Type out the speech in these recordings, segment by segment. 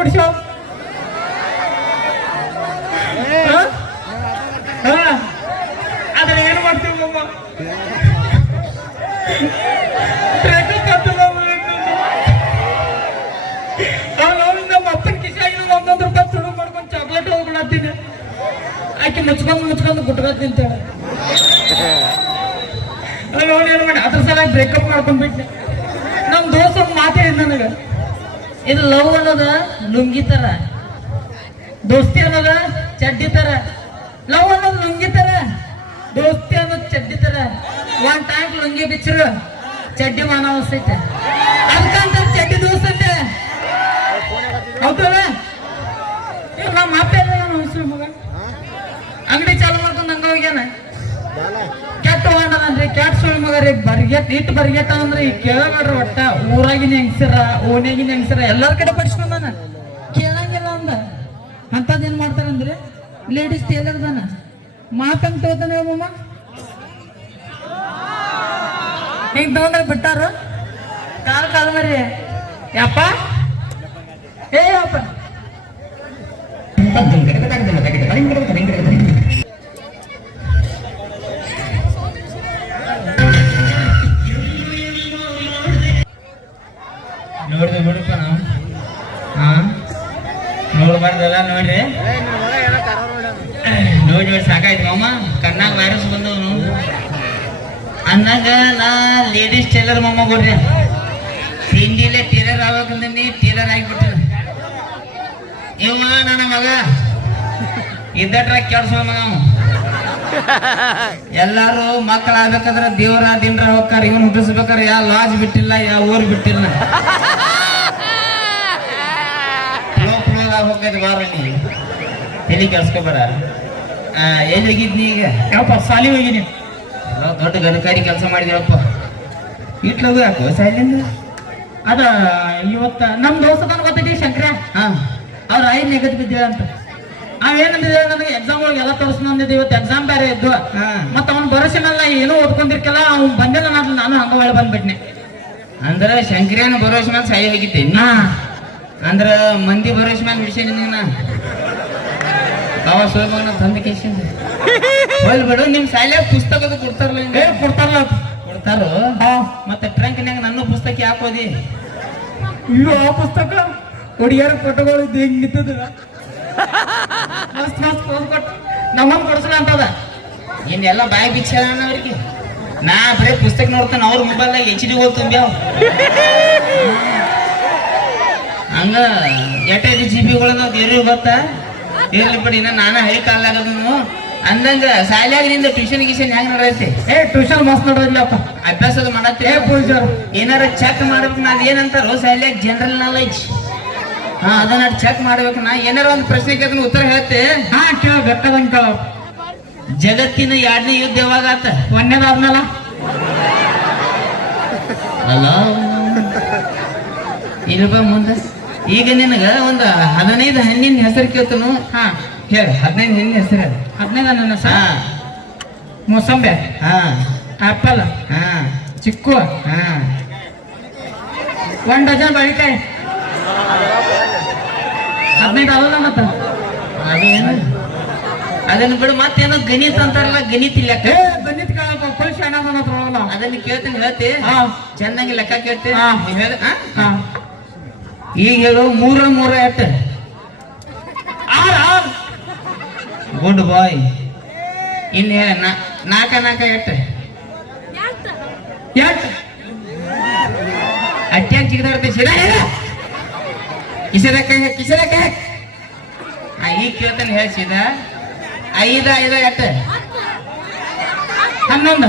ಕೊಡ್ಸೋ? ಆದ್ರೆ ಏನು ಮಾಡ್ತೀವಿ ನಮ್ಮ ಅಪ್ಪನ ಕಿಶಾಗಿನ ಒಂದೊಂದು ರೂಪಾಯಿ ಸುಡು ಮಾಡ್ಕೊಂಡು ಚಾಕ್ಲೇಟ್ ಹೋಗ್ಬಿಡತ್ತೀನಿ ಆಕೆ ಮುಚ್ಕೊಂಡು ಮುಚ್ಕೊಂಡು ಗುಟ್ಕ ತಿಂತಾಳೆ ನೋಡಿ ಏನು ಮಾಡಿ? ಅದ್ರ ಸಲ ಬ್ರೇಕಪ್ ಮಾಡ್ಕೊಂಡ್ಬಿಟ್ಟೆ ನಮ್ಮ ದೋಸ್ತ ಮಾತೇ ಇದೆ ನನಗೆ. ಇದು ಲವ್ ಅನ್ನೋದ ಲುಂಗಿ ತರ ದೋಸ್ತಿ ಅನ್ನೋದ ಚಡ್ಡಿ ತರ ಲವ್ ಅನ್ನೋದು ಲುಂಗಿ ತರ ದೋಸ್ತಿ ಅನ್ನೋದು ಚಡ್ಡಿ ತರ ಒಂದ್ ಟ್ಯಾಂಕ್ ಲುಂಗಿ ಬಿಚ್ಚರು, ಚಡ್ಡಿ ಮಾನ ಅನ್ಸೈತೆ ಅದಕ್ಕಂತ ಚಡ್ಡಿ ದೋಸ್ತೈತೆ ಹೌದಲ್ಲ? ನಮ್ಮ ಅಪ್ಪ ಎಲ್ಲ ಮಗ? ಅಂಗಡಿ ಚಾಲು ಮಾಡ್ಕೊಂಡು ಹಂಗ ಹೋಗ್ಯಾನ? ಕೆಟ್ಟ ಹೊಂಡದನ್ರಿ ಕೆಟ್ಟ ಸುಳ್ಳು ಮಗ ರೀ ಬರ್ಗೆಟ್ ಇಟ್ಟು ಬರ್ಗೆಟ್ಟ ಅಂದ್ರೆ ಈಗ ಕೇಳಬೇಡ್ರಿ ಒಟ್ಟ. ಊರಾಗಿನ ಹೆಂಗ್ಸರ, ಓಣಿಯಾಗಿನ ಹೆಂಗ್ಸರ, ಎಲ್ಲಾರ ಕಡೆ ಪಡಿಸ್ಕೊಂಡಾನ ಕೇಳಂಗಿಲ್ಲ ಅಂದ. ಅಂತದ್ ಏನ್ ಮಾಡ್ತಾರಂದ್ರೆ ಲೇಡೀಸ್ ಟೇಲರ್ದಾನ ಮಾತಂಗ್ ತಗೋತಾನೆ ಮಮ್ಮ ಹಿಂಗ್ ತಗೊಂಡ್ರೆ ಬಿಟ್ಟಾರ? ಕಾಲ್ ಕಾಲ್ ಮರಿ. ಯಪ್ಪ. ಏ ಯಪ್ಪ. ನೋಡ್ಬಾರ್ದಲ್ಲ ನೋಡ್ರಿ. ನೋಡಿ ನೋಡಿ ಸಾಕಾಯ್ತು ಮಾಮ. ಕಣ್ಣಾಗ ವೈರಸ್ ಬಂದವನು. ಅಂದಾಗ ನಾ ಲೇಡೀಸ್ ಟೇಲರ್ ಮಾಮ ಕೊಡ್ರಿ. ತಿಂಡಿಲೇ ಟೇಲರ್ ಆಗ್ಬೇಕಂದ್ರೆ ಟೇಲರ್ ಆಗಿಬಿಟ್ಟ ಇವ ನನ್ನ ಮಗ. ಇದ್ದಟ್ರ ಕೆಡ್ಸೋ ಮಗ ಎಲ್ಲರೂ ಎಲ್ಲಾರು ಮಕ್ಕಳಾಗ್ಬೇಕಂದ್ರೆ ದೇವರ ದಿನರ ಹೋಗ್ತಾರ ಇವನ್ ಹುಟ್ಟಿಸ್ಬೇಕಾರೆ ಯಾವ ಲಾಜ್ ಬಿಟ್ಟಿಲ್ಲ ಯಾವ ಊರ್ ಬಿಟ್ಟಿಲ್ಲ. ಹೋಗ್ತೈತೆ ಬಾರ ನೀ. ತಲೆ ಕೆಲ್ಸ್ಕೊಬೇಡ ಆ, ಎಲ್ಲಿ ಹೋಗಿದ್ನಿ ಈಗ? ಯಾವಪ್ಪ ಸಾಲಿ ಹೋಗಿನಿ ದೊಡ್ಡ ಗನಕಾರಿ ಕೆಲಸ ಮಾಡಿದಿವಪ್ಪ ಇಟ್ಲೋಗ ಯಾಕೋ ಸಾಲಿಂದ ಅದ ಇವತ್ತ ನಮ್ ದೋಸ್ತನ ಗೊತ್ತೈತಿ ಶಂಕರ? ಹಾ. ಅವ್ರ ಐದು ನೆಗದ್ ಬಿದ್ದಿಲ್ಲ ಅಂತ. ನಾವೇನಂದಿದ್ದೇವೆ ನನಗೆ ಎಕ್ಸಾಮ್ ಒಳಗೆ ಎಲ್ಲ ತೋರಿಸ್ ಅಂದಿದ್ದೆ ಇವತ್ತು ಎಕ್ಸಾಮ್ ಬೇರೆ ಇದ್ದು. ಮತ್ತೆ ಅವ್ನು ಬರೋಸಿ ಮೇಲೆ ಏನೋ ಓದ್ಕೊಂಡಿರ್ಕಲ್ಲ ಅವ್ನು ಬಂದಿಲ್ಲ ನಾನು ನಾನು ಹಂಗ ಒಳಗೆ ಬಂದ್ಬಿಟ್ನೆ. ಅಂದ್ರೆ ಶಂಕರಿಯನ ಬರೋಸಿ ಮೇಲೆ ಸಾಯಿ ಹೋಗಿದ್ದೆ ಅಂದ್ರ ಮಂದಿ ಭರೋಸೆ ಮ್ಯಾಲ ವಿಷಯ ನಾ ಅವ ಸೋಮನ ತಂದ ಕೇಸಿಂದ. ಹೋಲ್ ಬಿಡು ನಿಮ್ ಶಾಲ್ಯಾಗ ಪುಸ್ತಕದ ಕೊಡ್ತಾರಲ್ಲ ಏ ಕೊಡ್ತಾರಲ್ಲ ಕೊಡ್ತಾರೋ? ಮತ್ತೆ ಟ್ರಂಕ್ನ್ಯಾಗ ನನ್ನ ಪುಸ್ತಕ ಯಾಕೆ ಓದಿ? ಇವು ಆ ಪುಸ್ತಕ ಹುಡುಗಿಯರ ಫೋಟೋಗಳು ಇದು ಹಿಂಗ್ ನಿಂತದ ಮಸ್ತ್ ಮಸ್ತ್ ಫೋನ್ ಕೊಟ್ಟು. ನಮ್ಮ ಕೊಡ್ಸಲ ಅಂತದ. ಇನ್ನೆಲ್ಲ ಬಾಯಿ ಬಿಚ್ಚ ಅವ್ರಿಗೆ. ನಾ ಬರೀ ಪುಸ್ತಕ ನೋಡ್ತಾನೆ ಅವ್ರ ಮೊಬೈಲ್ದಾಗ ಎಚ್ ಡಿ ಹಂಗ ಎಟ್ಟೈದು ಜಿ ಬಿಗಳನ್ನ ದೇವ್ರಿಗೆ ಗೊತ್ತಾ? ಇರ್ಲಿ ಬಿಡಿ ನಾನು ನಾನು ಹೈ ಕಾಲಾಗದನು ಅಂದಂಗ ಶಾಲ್ಯಾಗ ನಿಂದ ಟ್ಯೂಷನ್ ಗೀಷನ್ ಹೆಂಗ್ ನಡೈತಿ ಏ ಟ್ಯೂಷನ್ ಮಸ್ತ್ ನೋಡೋದಿಲ್ಲಪ್ಪ ಅಭ್ಯಾಸದ ಮಾಡತ್ತೆ? ಏನಾರ ಚೆಕ್ ಮಾಡ್ಬೇಕು ನಾನು ಏನಂತಾರೋ ಶಾಲ್ಯಾಗ ಜನರಲ್ ನಾಲೆಜ್ ಹಾ ಅದನ್ನ ಚೆಕ್ ಮಾಡ್ಬೇಕು ನಾ. ಏನಾರ ಒಂದು ಪ್ರಶ್ನೆ ಕೇಳ್ತೀನಿ ಉತ್ತರ ಹೇಳ್ತೆ? ಹಾ ಕೇಳ ಗೊತ್ತದಂತ ಜಗತ್ತಿನ ಎರಡನೇ ಯುದ್ಧ ಯಾವಾಗ ಆತ? ಒಂದೇದಾದ್ಮೇಲ ಅಲ್ಲ ಇಲ್ಲಪ್ಪ ಮುಂದೆ. ಈಗ ನಿನಗ ಒಂದು ಹದಿನೈದು ಹಣ್ಣಿನ ಹೆಸರು ಕೇಳ್ತನು. ಹಾ. ಹೇಳ ಹದಿನೈದು ಹಣ್ಣಿನ ಹೆಸರು ಹದಿನೈದು ಅನ್ನ ಹಾ. ಮೋಸಂಬೆ? ಹಾ. ಆಪಲ್? ಹಾ. ಚಿಕ್ಕು? ಹಾ. ಒಂದು ಡಜನ್ ಬಳಿಕಾಯಿ? ಹದಿನೈದು ಅಲ್ಲ ಮತ್ತ? ಅದೇನು? ಅದನ್ನ ಬಿಡು ಮತ್ತೇನು ಗಣಿತ ಅಂತಾರಲ್ಲ ಗಣಿತ ಲೆಕ್ಕ. ಗಣಿತ ಅದನ್ನ ಕೇಳ್ತೀನಿ ಹೇಳ್ತಿ. ಚೆನ್ನಾಗಿ ಲೆಕ್ಕ ಕೇಳ್ತಿ. ಹೇಳ ಈಗ ಮೂರ ಮೂರ ಎಟ್ಟ. Good boy. ಇನ್ನು ನಾಲ್ಕ ನಾಲ್ಕ ಎಟ್ಟ. ಎಟ್ಟ ಸಿರ ಚಿಕ್ಕದಾಡ್ತಿ ಸಿಡ ಕಿಸದಕ್ಕ ಕೈ ಈಗ ಕೇಳ್ತಾನೆ ಹೇಳ್ಸಿದ ಐದ ಐದ ಎಟ್ಟ. ಹನ್ನೊಂದು.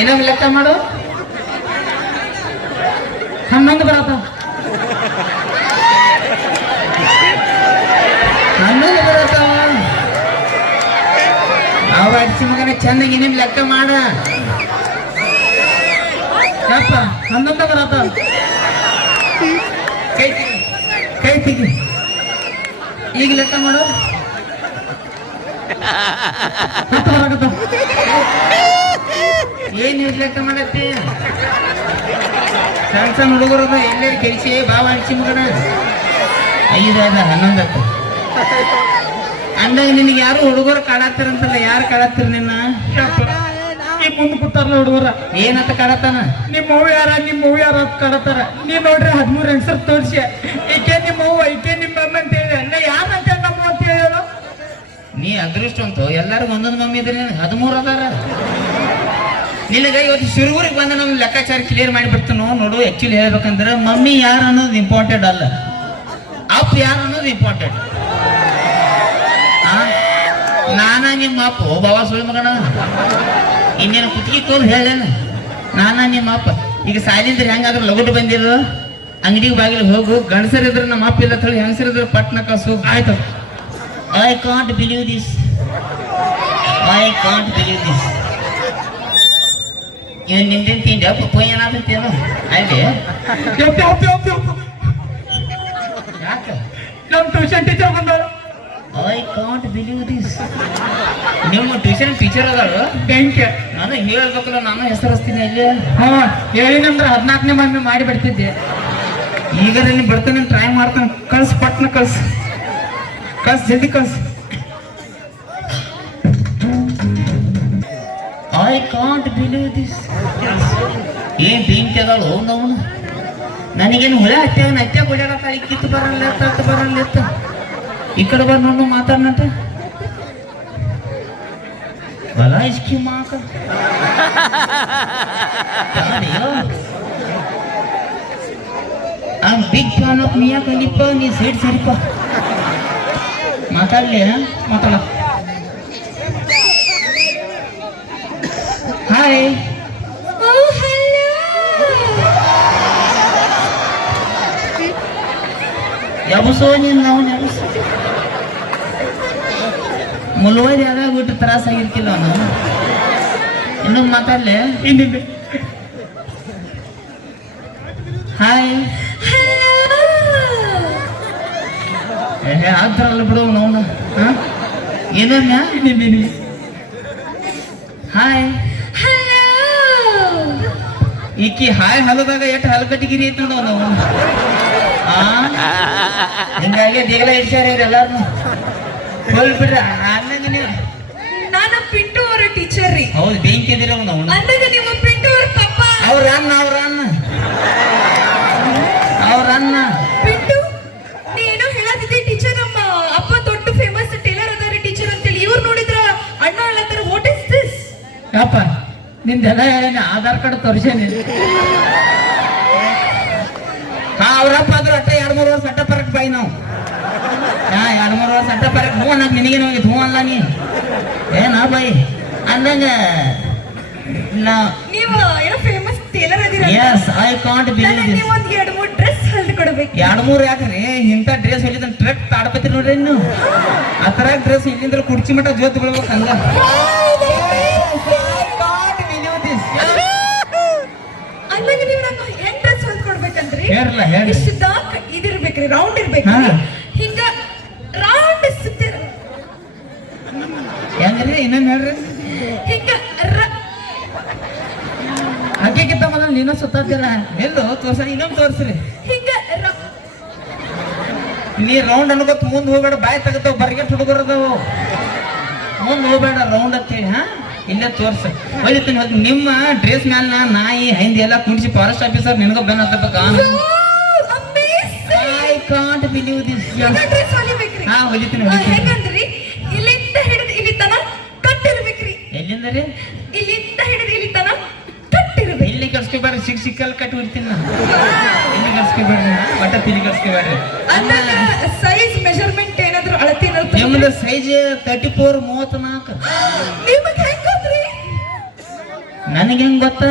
ಏನೋ ಲೆಕ್ಕ ಮಾಡು. ಹನ್ನೊಂದು ಬರತ್ತ ಹನ್ನೊಂದು ಬರತ್ತ ಅವ ಅಡಿಸಿ ಮಗನ ಚಂದಾಗಿ ನಿಮ್ ಲೆಕ್ಕ ಮಾಡ. ಯಪ್ಪ ಹನ್ನೊಂದು ಬರತ್ತ ಕೈ ಕೈ ಈಗ ಲೆಕ್ಕ ಮಾಡು. ಹತ್ತು ಬರಾಕತ್ತ. ಏನ್ ಲೆಕ್ಕ ಮಾಡತ್ತಿ? ಸಣ್ಣ ಸಣ್ಣ ಹುಡುಗರದ ಎಲ್ಲೇ ಕೆಲ್ಸಿ ಬಾವ ಅಣಿಸಿ ಮಗನ. ಐದು ಐದು ಹನ್ನೊಂದತ್ತು ಅಂದಾಗ ನಿನಗೆ ಯಾರು ಹುಡುಗರು ಕಾಡತ್ತಾರಂತಲ್ಲ? ಯಾರು ಕಾಡತ್ತಾರ ನಿನ್ನ? ಈ ಮುಂದೆ ಕೂತಾರಲ್ಲ ಹುಡುಗರ? ಏನಂತ ಕಾಡತ್ತಾನ? ನಿಮ್ಮ ಅವ್ವ ಯಾರ? ನಿಮ್ಮ ಅವ್ವ ಯಾರ ಅಂತ ಕಾಡತ್ತಾರ? ನೀ ನೋಡ್ರಿ ಹದಿಮೂರು ಹೆಂಗಸರ್ ತೋರಿಸಿ. ಈಕೆ ನಿಮ್ಮ ಅವ್ವ ಈಕೆ ನಿಮ್ಮ ಅಮ್ಮ ಅಂತ ಹೇಳಿ. ಅಲ್ಲ ಯಾರು ಅಂತ ಹೇಳಿ ನಮ್ಮ ಅಂತ ಹೇಳೋದು ನೀ ಅದೃಷ್ಟ ಅಂತೂ ಎಲ್ಲರಿಗೂ ಒಂದೊಂದು ಮಮ್ಮಿ ಇದ್ರೆ ನಿನಗೆ ಹದಿಮೂರು ಅದಾರ. ನಿನಗೆ ಇವತ್ತು ಶಿರೂರಿಗೆ ಬಂದ ನಮ್ಗೆ ಲೆಕ್ಕಾಚಾರ ಕ್ಲಿಯರ್ ಮಾಡಿಬಿಡ್ತಾನೋ ನೋಡು ಆ್ಯಕ್ಚುಲಿ ಹೇಳ್ಬೇಕಂದ್ರೆ ಮಮ್ಮಿ ಯಾರು ಅನ್ನೋದು ಇಂಪಾರ್ಟೆಂಟ್ ಅಲ್ಲ. ಅಪ್ಪ ಯಾರು ಅನ್ನೋದು ಇಂಪಾರ್ಟೆಂಟ್ ನಾನ ನಿಮ್ಮ ಅಪ್ಪ. ಓ ಬಾಬಾ ಸುಳ್ಳು ಮಗನ. ಇನ್ನೇನು ಕುತ್ತಿಗೆ ಕೋಲ್ ಹೇಳೇನ ನಾನ ನಿಮ್ಮ ಅಪ್ಪ. ಈಗ ಸಾಲಿಂದ್ರೆ ಹೆಂಗಾದ್ರೂ ಲಗುಟ್ ಬಂದಿರೋ? ಅಂಗಡಿಗೆ ಬಾಗಿಲು ಹೋಗು. ಗಂಡಸರಿದ್ರೆ ನಮ್ಮ ಅಪ್ಪ ಇಲ್ಲ ತಳಿ, ಹೆಂಗಸರಿದ್ರೆ ಪಟ್ನ ಕಾಸು. ಆಯ್ತು. I can't believe this I can't believe this ಇವನ್ ನಿಂದಿನ ತಿಂಡಿ ಅಪ್ಪ ಪೊಯ್ ಏನಾಗ್ತೈತೇನು ಅಲ್ಲಿ ಯಾಕೆ ನಮ್ ಟ್ಯೂಷನ್ ಟೀಚರ್ ಬಂದವರು ಐ ಕಾಂಟ್ ಬಿಲೀವ್ ದಿಸ್ ನಿಮ್ಮ ಟ್ಯೂಷನ್ ಟೀಚರ್ ಅದಾಳು ಬೆಂಕಿ ನಾನು ಹೇಳ್ಬೇಕಲ್ಲ ನಾನು ಹೆಸರಿಸ್ತೀನಿ ಅಲ್ಲಿ ಹಾ ಹೇಳಿನಂದ್ರ ಹದಿನಾಲ್ಕನೇ ಮಮ್ಮಿ ಮಾಡಿ ಬಿಡ್ತಿದ್ದೆ ಈಗ ನೀನು ಬರ್ತಾನೆ ಟ್ರೈ ಮಾಡ್ತಾನೆ ಕಳ್ಸಿ ಪಟ್ನ ಕಳ್ಸ್ ಕಳ್ಸ್ ಜಲ್ದಿ ಕಳ್ಸ್ ಐ ಕಾಂಟ್ ಬಿಲೀವ್ ದಿಸ್ ಏನ್ ಬೆಂಕಿ ಅದಾಳು ಅವನು ನನಗೇನು ಹುಳ ಹತ್ಯಾಗ ಹತ್ಯ ಹೊಡ್ಯಾಡತ್ತ ಈ ಕಿತ್ತು ಬರಲ್ಲ ತತ್ತು ಬರಲ್ಲ ಈ ಕಡೆ ಬರ್ ನೋಡು ಮಾತಾಡ್ನಟ ಬಲ ಇಸ್ಕಿ ಮಾತ. ಆಮ್ ಬಿಗ್ ಫ್ಯಾನ್ ಆಫ್ ಮಿಯಾ ಕಲಿಪ್ಪ ನೀ ಸೈಡ್ ಸರಿಪ. ಮಾತಾಡ್ಲಿ, ಮಾತಾಡ. ಹಾಯ್ ಯಾವಸೋ ನೀನು ನಾವು ಯಾವಸ ಮುಲ್ವೈದ್ ಯಾವಾಗ ಬಿಟ್ಟು ತ್ರಾಸ ಆಗಿರ್ತಿಲ್ಲ ಅವನು ಇನ್ನೂ ಮಾತಾಡ್ಲಿ ಹಾಯ್ ಆಗ್ತಾರಲ್ಲ ಬಿಡು ನಾವು ಏನನ್ನ ಹಾಯ್ ಈಕಿ ಹಾಯ್ ಹಲದಾಗ ಎಷ್ಟು ಹಲಕಟ್ಟಿಗಿರಿ ಐತಿ ನೋಡೋ ನಾವು. ಆ? ಹಿಂಗಾಗಿ ದೇಗಲ ಇಡ್ಸ್ಯಾರ ಎಲ್ಲಾರು ಹೋಲ್ ಬಿಡ್ರಿ ಅನ್ನಂಗ ನೀವು. ನಾನು ಪಿಂಟು ಅವರ ಟೀಚರ್ ರೀ. ಹೌದು ಬೆಂಕಿ ಅವನು ನಾವು ಅಂದಾಗ ನಿಮ್ಮ ಪಿಂಟು ಅವ್ರ ಪಪ್ಪ. ಅವ್ರ ಅನ್ನ ಅವ್ರ ಅನ್ನ ಅವ್ರ ಅನ್ನ ನಿಂದೆಲ್ಲ ಹೇಳೇನಿ ಆಧಾರ್ ಕಾರ್ಡ್ ತೋರ್ಸೇನಿ? ಅವ್ರಪ್ಪ ಆದ್ರೂ ಅಟ್ಟ ಎರಡು ಮೂರು ವರ್ಷ ಅಟ್ಟ ಪರಕ್ ಬಾಯಿ ನಾವು. ಹಾ ಎರಡು ಮೂರು ವರ್ಷ ಅಟ್ಟ ಪರಕ್. ಹ್ಞೂ ಅನ್ನಕ್ ನಿನಗೇನು ಹೋಗಿತ್ತು? ಹ್ಞೂ ಅಲ್ಲ ನೀ. ಏನಾ ಬಾಯಿ. ಅಂದಂಗ ನಾ ನೀವು ಏನೋ famous tailor ಅದೀರ yes I can't believe this ನೀವು ಒಂದ್ ಎರಡು ಮೂರು ಡ್ರೆಸ್ ಹೊಲ್ದು ಕೊಡಬೇಕು. ಎರಡು ಮೂರು ಯಾಕ್ರಿ? ಇಂಥ ಡ್ರೆಸ್ ಹೊಲಿದ ಟ್ರಕ್ ತಾಡ್ಪತ್ರಿ ನೋಡ್ರಿ ಇನ್ನು. ಆ ಥರ ಡ್ರೆಸ್ ಇಲ್ಲಿಂದ ಕುಡ್ಚಿ ಮಟ್ಟ ಜೋತ್ ಬೀಳ್ಬೇಕು ಹಂಗ ಅಂದಾಗ ನೀವು ನಂಗೆ ಹೆಂಗ್ ಡ್ರೆಸ್ ಹೊಲ್ದು ಕೊಡ್ಬೇಕಂದ್ರಿ ಹೇರ್ ಇಷ್ಟು ದಾಕ್ ಇದಿರ್ಬೇಕ್ರಿ ರೌಂಡ್ ಇರ್ಬೇಕ್ರಿ ಹಾ. ಹಿಂಗ ರೌಂಡ್ ಸುತ್ತಿರ ಹೆಂಗ್ರಿ? ಇನ್ನೊಂದು ಹೇಳ್ರಿ? ಹಿಂಗ ರ- ಅದಕ್ಕಿಂತ ಮೊದಲು ನೀನು ಸುತ್ತಾತೀರ ಎಲ್ಲೋ ತೋರ್ಸ ಇನ್ನೊಂದು ತೋರ್ಸ್ರಿ. ಹಿಂಗ ರ- ನೀ ರೌಂಡ್ ಅನ್ಕೋತ ಮುಂದೆ ಹೋಗ್ಬೇಡ ಬಾಯಿ ತೆಗೆದವು ಬರ್ಗೆಟ್ ಹುಡುಗರದವು. ಮುಂದೆ ಹೋಗ್ಬೇಡ ರೌಂಡ್ ಅಂತೇಳಿ ಹಾ? ಇಲ್ಲೇ ತೋರ್ಸ. ಹೊಲಿ ನಿಮ್ಮ ಡ್ರೆಸ್ ಮ್ಯಾಲ ನಾಯಿ ಹೈಂದಿ ಎಲ್ಲ ಕುಣಿಸಿ ಫಾರೆಸ್ಟ್ ಆಫೀಸರ್ ನಿನಗ ಬೆನ್ ಹತ್ತಬೇಕ ಐ ಕಾಂಟ್ ಬಿಲೀವ್ ದಿಸ್. ಹಾ ಹೊಲಿತೀನಿ ಹೊಲಿತೀನಿ ಇಲ್ಲಿಂದ ಹಿಡಿದು ಇಲ್ಲಿ ತನ ಕಟ್ಟಿರ್ಬೇಕ್ರಿ. ಎಲ್ಲಿಂದ ರೀ? ಇಲ್ಲಿಂದ ಹಿಡಿದು ಇಲ್ಲಿ ತನ ಕಟ್ಟಿರ್ಬೇಕು ಇಲ್ಲಿ ಕರ್ಸ್ಕೊಬೇಡ್ರಿ ಸಿಕ್ ಸಿಕ್ಕಲ್ಲಿ ಕಟ್ಟಿ ಬಿಡ್ತೀನಿ ನಾ ಇಲ್ಲಿ ತಿಳಿ ಸೈಜ್ ಮೆಜರ್ಮೆಂಟ್ ಏನಾದ್ರು ಅಳತಿ ನಿಮ್ದು ಸೈಜ್ ತರ್ಟಿ ಫೋರ್ ಮೂವತ್ತ್ನಾಲ್ಕು ನಿಮಗೆ ನನಗೆ ಹೆಂಗ್ ಗೊತ್ತಾ?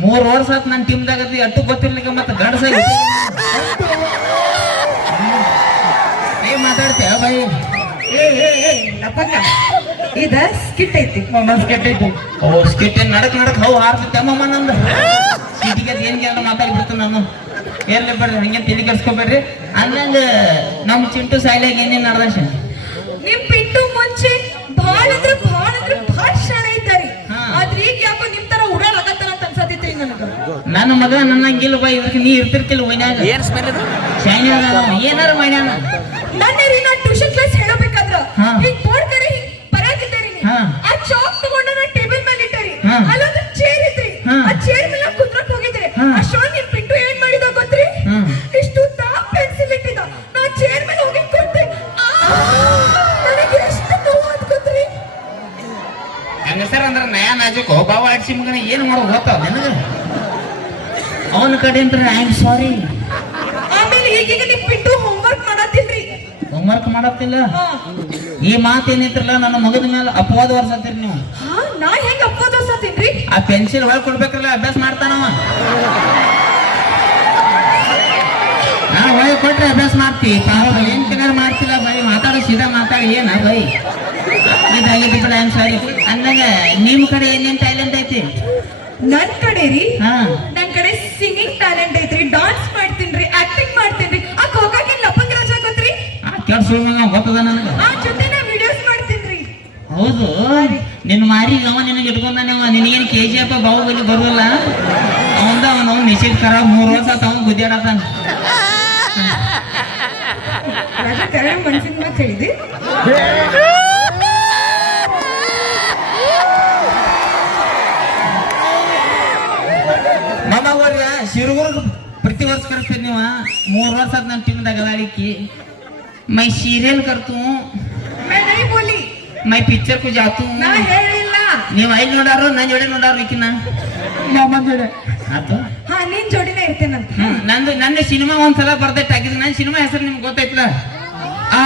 ಮೂರ್ ವರ್ಷ ಆತ್ ನನ್ನ ಟೀಮ್ದಾಗ ಅದು ಗೊತ್ತಿಲ್ಲ ಗೊತ್ತಿರ್ಲಿಕ್ಕೆ ಮತ್ತೆ ಗಂಡಸ ಏ ಮಾತಾಡ್ತೀಯ ಬೈ ಇದ ಸ್ಕಿಟ್ ಐತಿ. ಸ್ಕಿಟ್ ಐತಿ. ಓ ಸ್ಕಿಟ್ ನಡಕ್ ನಡಕ್ ಹೌ ಹಾರ್ತೈತೆ ಅಮ್ಮಮ್ಮ ನಂದು. ಸ್ಕಿಟಿಗೆ ಏನ್ ಕೇಳ ಮಾತಾಡ್ಬಿಡ್ತು ನಾನು. ಏರ್ಲಿ ಬಿಡ್ರಿ ಹಂಗೆ ತಿಳಿ ಕೆಡ್ಸ್ಕೊಬೇಡ್ರಿ. ಅಂದಂಗ ನಮ್ಮ ಚಿಂಟು ಸಾಯ್ಲಾಗ ಏನೇನ್ ನಡ್ದಾಶ? ನಿಮ್ ಪಿಂಟು ಮುಂಚೆ ಭಾಳ ಅಂದ್ರೆ ಭಾಳ ಅಂದ್ರೆ ಭಾಳ ಶಾಣೆ ಐತಾರಿ ಹಾ. ಆದ್ರೆ ಈಗ ಯಾಕೋ ನಿಮ್ ತರ ಉಡಾಳಕತ್ತಾರ ಅಂತ ಅನ್ಸತೈತ್ರಿ ನನಗ ನನ್ನ ಮಗ ನನ್ನಂಗಿಲ್ಲ ಬಾ ಇದಕ್ಕೆ ನೀ ಇರ್ತಿರ್ತಿಲ್ಲ ಮನ್ಯಾಗ. ಏನ್ ಸ್ಮೆಲ್ ಇದು? ಶಾನಿ ಏನಾರ ಮಾಡ್ಯಾನ ನನ್ನ ರೀ ನಾ ಟ್ಯೂಷನ್ ಕ್ಲಾಸ್ ಹೇಳಬೇಕಾದ್ರ ಹಾ. ಹಿಂಗ್ ಬೋರ್ಡ್ ಕರೆ ಹಿಂಗ್ ಬರಾಕಿದ್ದಾರಿ ಹಾ. ಆ ಚಾಕ್ ತಗೊಂಡ ನಾ ಟೇಬಲ್ ಮೇಲೆ ಇಟ್ಟರಿ. ಹಾ. ಅಲ್ಲೊಂದು ಚೇರ್ ಇತ್ರಿ. ಹಾ. ಆ ಚೇರ್ ಮೇಲೆ ಕುದ್ರಕ್ ಹೋಗಿದ್ರಿ ಹಾ. ಅಷ್ಟೊಂದ್ ನಿನ್ ಪಿಂಟು ಏನ್ ಮಾಡಿದ ಗೊತ್ತ್ರಿ? ಹಾ. ಇಷ್ಟು ತಾ ಪೆನ್ಸಿಲ್ ಇಟ್ಟಿದ ನಾ ಚೇರ್ ಮೇಲೆ ಹೋಗಿ ಕೊಟ್ಟೆ ಆ, ನನಗೆ ಎಷ್ಟು ನೋವು ಗೊತ್ತ್ರಿ? ಹಂಗಸರ್ ಅಂದ್ರೆ ನಯಾ ಮ್ಯಾಜಿಕ್ ಬಾವ ಆಡ್ಸಿ ಮಗನ ಏನ್ ಮಾಡೋ ಗೊತ್ತಾವ ನಿನಗ? ಅವನ ಕಡೆ ಅಂದ್ರೆ ಐ ಆಮ್ ಸಾರಿ ಆಮೇಲೆ ಈಗೀಗ ನಿಮ್ ಬಿಟ್ಟು ಹೋಮ್ವರ್ಕ್ ಮಾಡತ್ತಿಲ್ರಿ ಹೋಮ್ವರ್ಕ್ ಮಾಡತ್ತಿಲ್ಲ? ಈ ಮಾತು ಏನೈತ್ರಲ್ಲ ನನ್ನ ಮಗದ ಮೇಲೆ ಅಪವಾದ ವರ್ಸತ್ತೀರಿ ನೀವು. ಹಾ ನಾ ಹೆಂಗ್ ಅಪ್ಪೋದ ಸತ್ತಿನ್ರಿ ಆ ಪೆನ್ಸಿಲ್ ಒಳಗೆ ಕೊಡ್ಬೇಕಲ್ಲ ಅಭ್ಯಾಸ ಮಾಡ್ತಾನವ ಹಾ ಒಳಗೆ ಕೊಟ್ರೆ ಅಭ್ಯಾಸ ಮಾಡ್ತಿ. ಪಾಪ ಏನ್ ತಿನ್ನಾರ ಮಾಡ್ತಿಲ್ಲ ಬೈ ಮಾತಾಡೋ ಸೀದಾ ಮಾತಾಡಿ ಏನ ಬೈ ಇದಾಗಿ ಬಿಡ ಐ ಆಮ್ ಸಾರಿ ಅಂದಾಗ ನಿಮ್ ಕಡೆ ಏನೇನ್ ಟ್ಯಾಲೆಂಟ್ ಐತಿ? ನನ್ ಕಡೆ ರೀ. ಹಾ. ಟ್ಯಾಲೆಂಟ್ ಐತ್ರಿ ಡಾನ್ಸ್ ಮಾಡ್ತೀನಿ ಆಕ್ಟಿಂಗ್ ಮಾಡ್ತೀನಿ ಆ ಕೋಕಾಕಿ ಲಪಂಗ್ ರಾಜ ಗೊತ್ತ್ರಿ? ಆ ಮಗ ಗೊತ್ತದ ನನಗೆ? ಆ ಜೊತೆ ನಾ ವಿಡಿಯೋಸ್ ಮಾಡ್ತೀನ್ರಿ. ಹೌದು. ನಿನ್ನ ಮಾರಿ ಅವ ನಿನಗೆ ಇಟ್ಕೊಂಡಾನವ ನಿನಗೇನು ಕೆ ಜಿ ಅಪ್ಪ ಬಾಹುಬಲಿ ಬರುವಲ್ಲ? ಅವಂದ ಅವನ ಅವ್ನು ನಿಶ್ಚಿತ ಕರ ಮೂರು ವರ್ಷ ಆತ ಅವ್ನು ಗುದ್ದಾಡತಾನ. ಮನ್ಸಿನ ಮಾತು ಹೇಳಿದೆ? ಶಿರುಗುರ್ಗ ಪ್ರತಿ ವರ್ಷ ಕರ್ಸ್ತೀರಿ ನೀವು ಮೂರು ವರ್ಷ ಆತ್ ನನ್ನ ಟಿಮ್ದಾಗ ಅದಾಳಿಕ್ಕಿ ಮೈ ಸೀರಿಯಲ್ ಕರ್ತು मैं नहीं बोली ಮೈ ಪಿಕ್ಚರ್ ಕು ಜಾತು ನಾ ಹೇಳಿಲ್ಲ ನೀವು ಐದು ನೋಡಾರು ನನ್ನ ಜೋಡಿ ನೋಡಾರು ಈಕಿನ ಮಾಮನ್ ಜೋಡಿ ಆತು ಹಾ ನಿನ್ ಜೋಡಿನೇ ಇರ್ತೇನಂತ ಹ್ಮ್ ನಂದು ನನ್ನ ಸಿನಿಮಾ ಒಂದ್ಸಲ ಬರ್ದೈತೆ ಆಗಿದ್ದು ನನ್ನ ಸಿನಿಮಾ ಹೆಸರು ನಿಮ್ಗೆ ಗೊತ್ತೈತ್ಲ ಆ